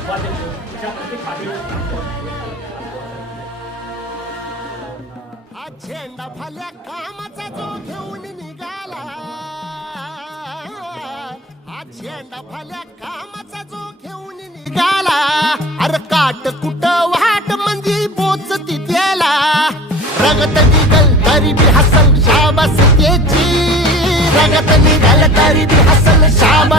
उपाध्यक्ष अशा प्रत्येक पातळीवर काम करत हा झेंडा भल्या कामाचा जो घेऊन निघाला, हा झेंडा भल्या कामाचा जो घेऊन निघाला, अरे काट कुट वाट म्हणजे बोच तिथेला, रगत निघल तरी बी हसल शाबास त्याची, रगत निघल तरी बी हसल शाबास